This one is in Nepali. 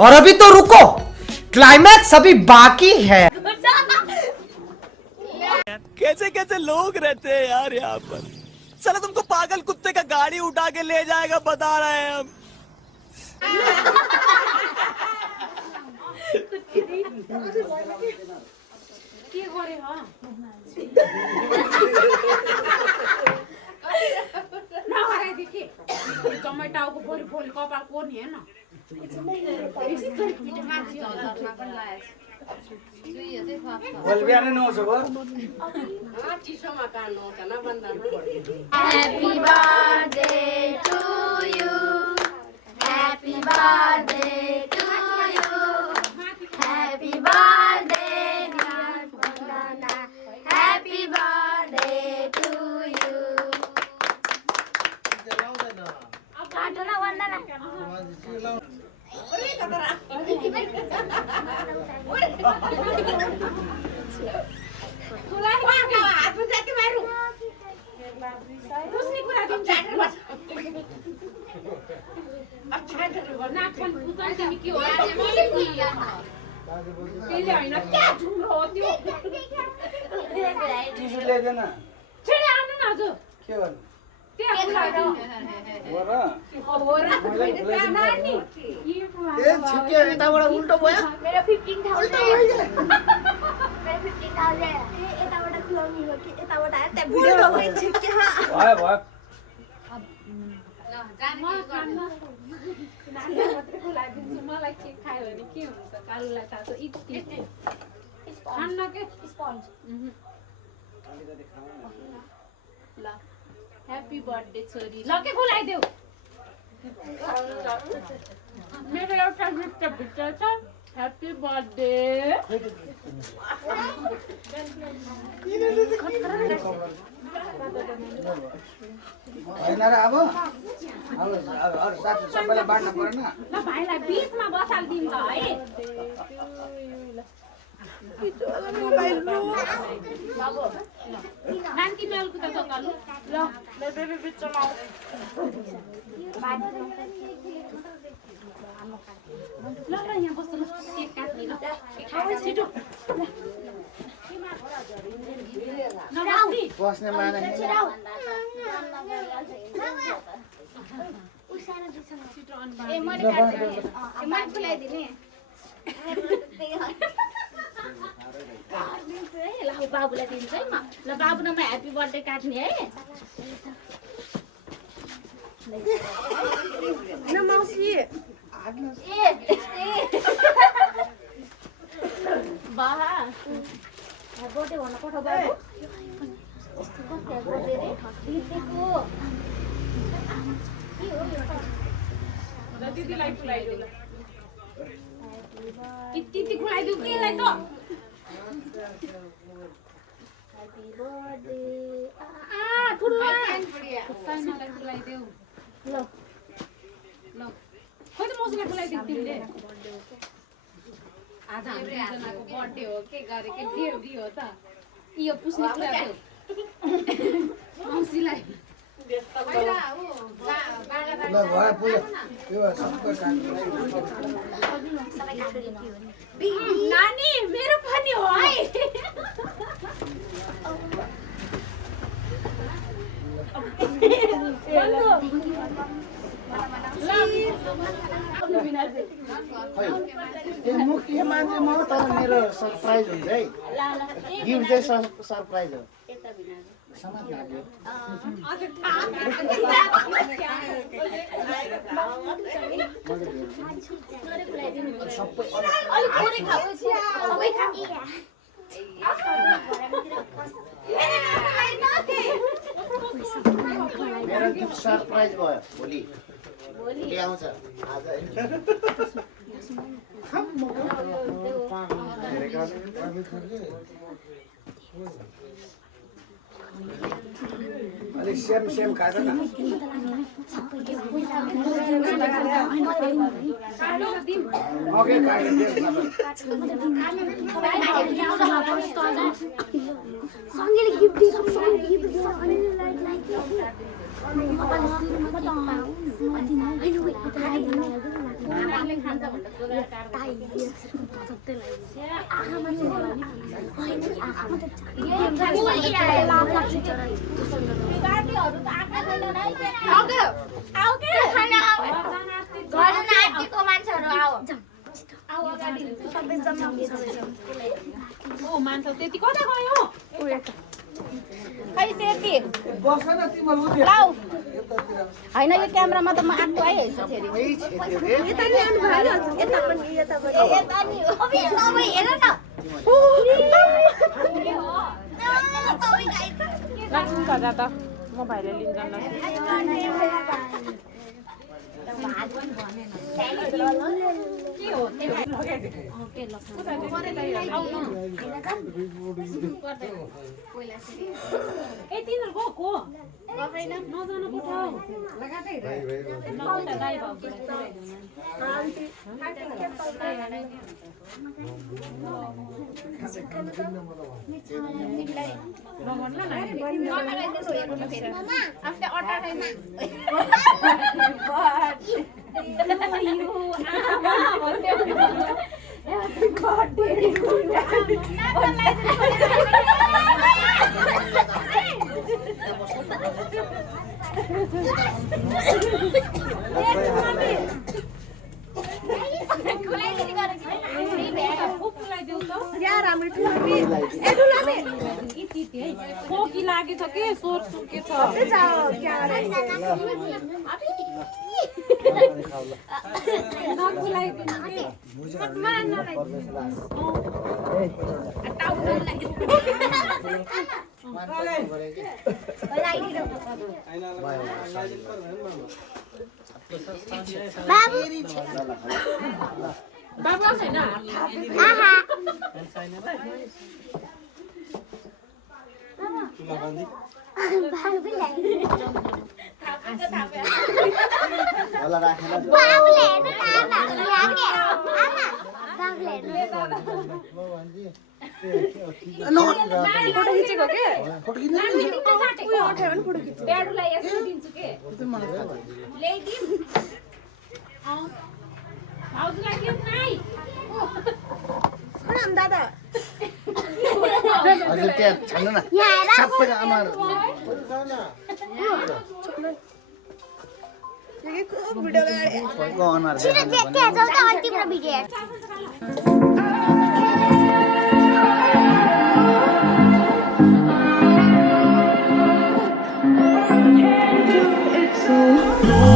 और अभी तो रुको, क्लाइमैक्स अभी बाकी है। कैसे कैसे लोग रहते हैं यार यहाँ पर। चलो तुमको पागल कुत्ते का गाड़ी उठा के ले जाएगा, बता रहे हैं हम। टमाटाको फोली फोली कपाल कोर्ने हेर्न चिसोमा काट्नु आउँछ न बन्दामा। Happy birthday to you. Happy birthday to you. Happy birthday dear Vandana. Happy birthday to you. काटना वन्दना तुलाई हातमा जाति मारु दुसरी कुरा दिम चाटेर बस अब चाटेर नाक पनि पुछाइ तिमी के हो त्यसले हैन क्या झुम्रो हो त्यो टिस्यु ल्याइदेन छिडे आउनु न हजुर के गर्नु त्यहाँ बुलाएर नानी ए छिके यताबाट उल्टो भयो मेरो 15,000 मेरो 15,000 यताबाट खुलाउनु हो कि यताबाट आयो त्यहाँ भिडियो भयो छिके भयो नानी मात्रै खुलाइदिन्छु मलाई के खायो भने के हुन्छ कालुलाई थाहा छ इति खान्न के स्पन्ज ल ह्यापी बर्थडे छोरी ल के खुलाइदेऊ मेरो एउटा गिफ्ट भित्र छ ह्यापी बर्थडे हैन र अब अरु साथी सबैलाई बाँड्नु पर्दैन ल भाइलाई बीचमा बसाल्दिनु त है नान्की मेलको त सकालु ल मेरो बेबी बिचमा आऊ ल ल यहाँ बस्नु ल केक काट्ने ल छिटो बस्ने माने ए मैले खुलाइदिने ल बाबुलाई दिन्छ है म ल बाबु नाममा ह्यापी बर्थडे काट्ने है न मौसी बा बर्थडे भन्न पठाउ बाबु कसको बर्थडे रे दिदीको के हो यो ल दिदीलाई खुलाइदेऊ ल किति खुलाइदेऊ केलाई त ह्यापी बर्थडे ठुलो साइनालाई खुलाइदेऊ ल ल खोइ त मौसीलाई खुलाइदेऊ तिमीले आज हाम्रो एकजनाको बर्थडे हो के गरेको देउडी हो त यो पुस्ने कुरा देऊ मौसीलाई नानी मेरो पनि हो है मुखमा मान्छे म तर मेरो सरप्राइज हुन्छ है गिफ्ट चाहिँ सरप्राइज हो समाज लाग्यो मेरो गिफ्ट सरप्राइज भयो भोलि आउँछ आज अलिक सेम खाँदैन सँगैले गिफ्ट दिन्छ अनि मान्छे त्यति कता गयो खै सेती बस्न न तिमीहरू लाउ हैन यो क्यामेरामा त म आएको आइहाल्छु फेरि यता नि आउनु भयो यता पनि यता पनि यता नि अबे सबै हेर न म भाइले लिन्छ खोकी लागेछ के सोर सुकेछ बाबु छैन होला राखेर दादा हजुर त्यहाँ छान्नु न सबै आमा अनुहार तिम्रो भिडियो It's so